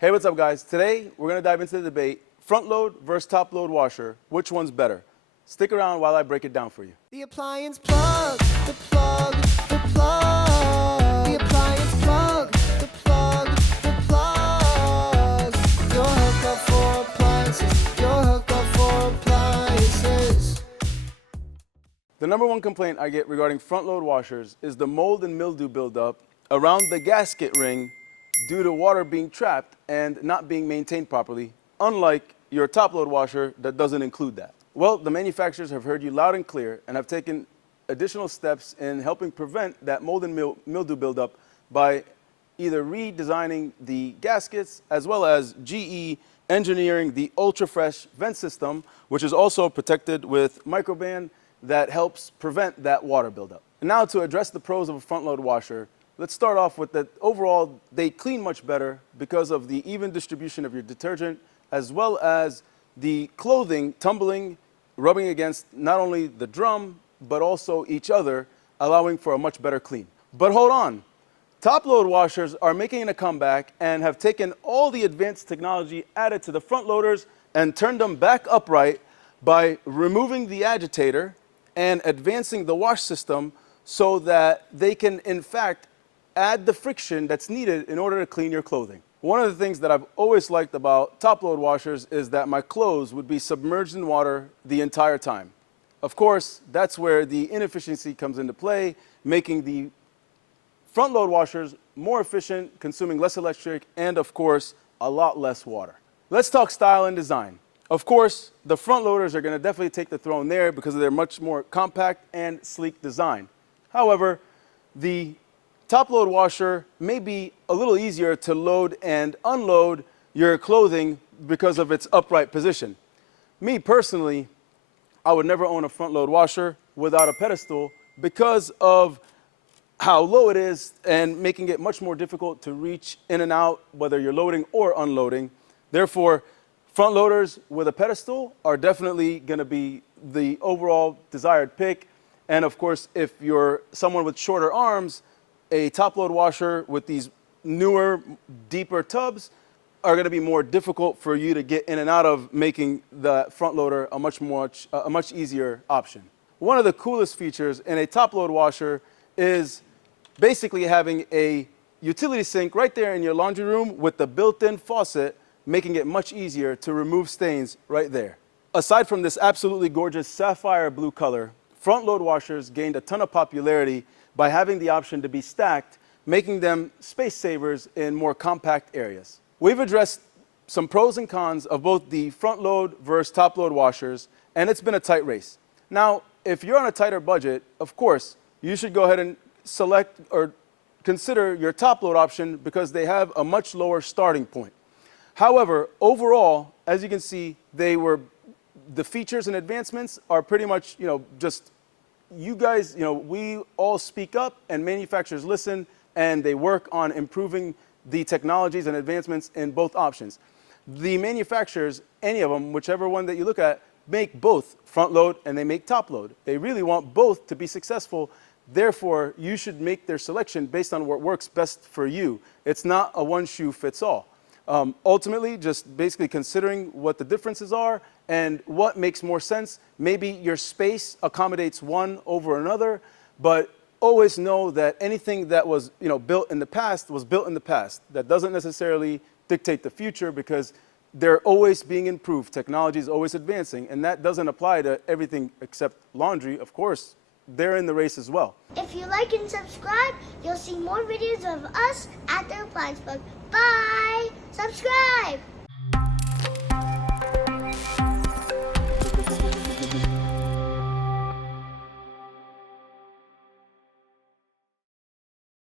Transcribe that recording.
Hey, what's up guys? Today we're going to dive into the debate, front load versus top load washer, which one's better? Stick around while I break it down for you. The appliance plug, the plug, the plug. The appliance plug, the plug, the plug. Your hookup for appliances, your hookup for appliances. The number one complaint I get regarding front load washers is the mold and mildew buildup around the gasket ring due to water being trapped and not being maintained properly, unlike your top load washer that doesn't include that. Well, the manufacturers have heard you loud and clear and have taken additional steps in helping prevent that mold and mildew buildup by either redesigning the gaskets as well as GE engineering the UltraFresh vent system, which is also protected with microban that helps prevent that water buildup. And now to address the pros of a front load washer, let's start off with that overall they clean much better because of the even distribution of your detergent as well as the clothing tumbling, rubbing against not only the drum but also each other, allowing for a much better clean. But hold on, top load washers are making a comeback and have taken all the advanced technology added to the front loaders and turned them back upright by removing the agitator and advancing the wash system so that they can in fact add the friction that's needed in order to clean your clothing. One of the things that I've always liked about top load washers is that my clothes would be submerged in water the entire time. Of course, that's where the inefficiency comes into play, making the front load washers more efficient, consuming less electric, and of course, a lot less water. Let's talk style and design. Of course, the front loaders are going to definitely take the throne there because of their much more compact and sleek design. However, the top load washer may be a little easier to load and unload your clothing because of its upright position. Me personally, I would never own a front load washer without a pedestal because of how low it is and making it much more difficult to reach in and out whether you're loading or unloading. Therefore, front loaders with a pedestal are definitely going to be the overall desired pick. And of course, if you're someone with shorter arms, a top load washer with these newer, deeper tubs are going to be more difficult for you to get in and out of, making the front loader a much easier option. One of the coolest features in a top load washer is basically having a utility sink right there in your laundry room with the built-in faucet, making it much easier to remove stains right there. Aside from this absolutely gorgeous sapphire blue color, front load washers gained a ton of popularity by having the option to be stacked, making them space savers in more compact areas. We've addressed some pros and cons of both the front load versus top load washers, and it's been a tight race. Now, if you're on a tighter budget, of course, you should go ahead and select or consider your top load option because they have a much lower starting point. However, overall, as you can see, the features and advancements are pretty much, just you guys, we all speak up and manufacturers listen and they work on improving the technologies and advancements in both options. The manufacturers, any of them, whichever one that you look at, make both front load and they make top load. They really want both to be successful. Therefore, you should make their selection based on what works best for you. It's not a one shoe fits all. Ultimately, just basically considering what the differences are and what makes more sense. Maybe your space accommodates one over another, but always know that anything that was built in the past was built in the past. That doesn't necessarily dictate the future because they're always being improved. Technology is always advancing, and that doesn't apply to everything except laundry. Of course, they're in the race as well. If you like and subscribe, you'll see more videos of us at the Appliance Plug. Bye! Subscribe!